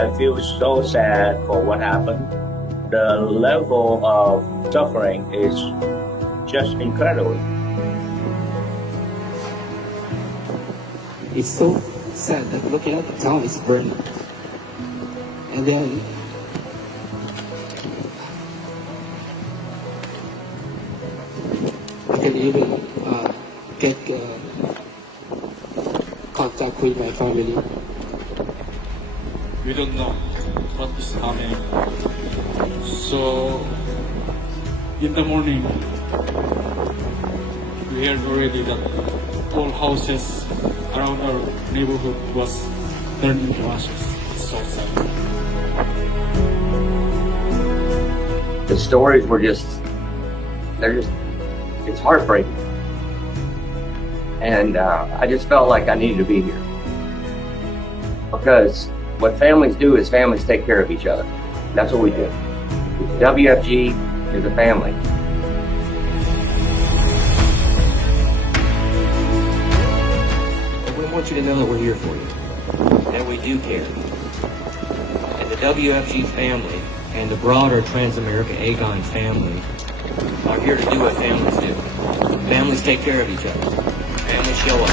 I feel so sad for what happened. The level of suffering is just incredible. It's so sad that looking at the town is burning. And then I can even get contact with my family. We don't know what is happening. So in the morning, we heard already that all houses around our neighborhood was turned into ashes. It's so sad. The stories were it's heartbreaking. And I just felt like I needed to be here. Because what families do is families take care of each other. That's what we do. WFG is a family. We want you to know that we're here for you, and we do care. And the WFG family and the broader Trans-America Agon family are here to do what families do. Families take care of each other. Families show up.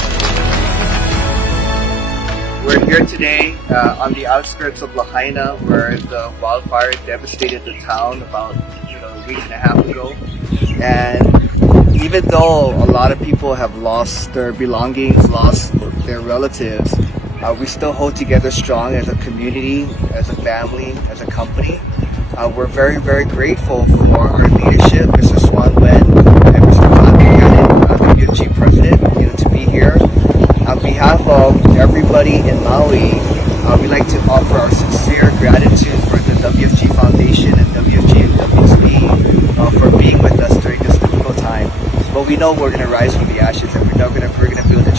We're here today on the outskirts of Lahaina, where the wildfire devastated the town about a week and a half ago. And even though a lot of people have lost their belongings, lost their relatives, we still hold together strong as a community, as a family, as a company. We're very, very grateful for our leadership, Mr. Swan Wen and Mr. Todd Buchanan, WFG President, to be here. On behalf of everybody in Maui, we'd like to offer our sincere gratitude for the WFG Foundation and WFG and WSB for being with us during this difficult time. But we know we're going to rise from the ashes, and we're going to build a